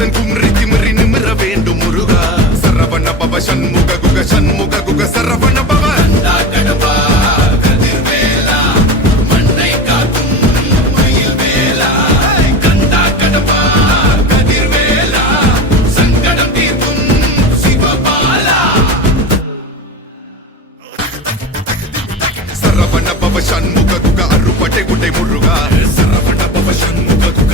உடன் கும்றி திமிறி நிமிர வேண்டும் முருகா. சரவண பவ சண்முக குக சண்முக குக சரவண பவ. சரவண பவ சண்முக குக அருப்பட்டை குட்டை முருகா. சரவண பவ சண்முக குக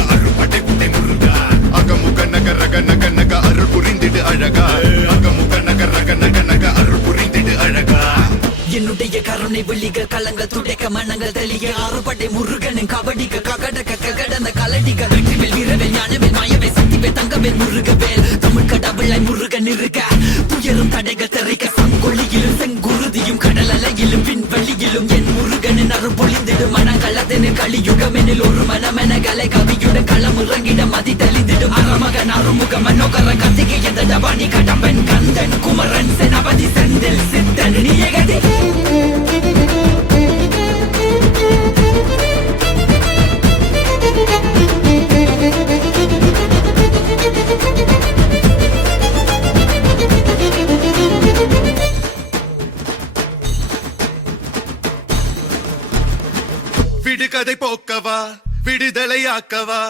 என்னுடைய கருணை வெள்ளிகள் கலங்கள் துடைக்க மனங்கள் தெளிய ஆறுபடை முருகனின் கபடிக்க ககடக்க ககடந்த கலடிக. வெற்றிவேல் வீரவேல் ஞானவேல் மாயவே சக்திவே தங்கவேல் முருகவேல். தமிழ் கடவுளை முருகன் இருக்க. துயரும் தடைகள் தெறிக்க சங்கொழியிலும் செங்குருதியும் கடல் அலையிலும் விண்வெளியிலும் என் முருகனின் அருள் பொழிந்திடும் மனங்கள் அதனில் கலியுகமெனில் ஒரு மனமென கலை கவியுடன் களம் இறங்கிட மதி தெளிந்திடும். அறமகன் அருமுக மனோகர கத்திகை எந்த டபானி கடம்பன் கந்தன் குமரன் செனபதி செந்தில் விடுகதை போக்கவா விடுதலையாக்கவா?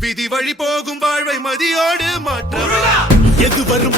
விதி வழி போகும் வாழ்வை மதியோடு மாற்றவா? எது வரும்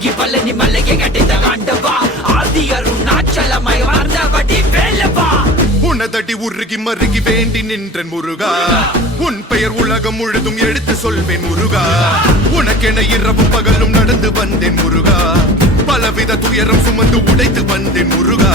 விதை வாங்கி பழனி மலையை கட்டித்த ஆண்டவா ஆதி அருணாச்சலமாய் வாழ்ந்தபடி வேலவா உனதடி உருகி மருகி வேண்டி நின்றன் முருகா. உன் பெயர் உலகம் முழுதும் எடுத்து சொல்வேன் முருகா. உனக்கென இரவும் பகலும் நடந்து வந்தேன் முருகா. பலவித துயரம் சுமந்து உடைத்து வந்தேன் முருகா.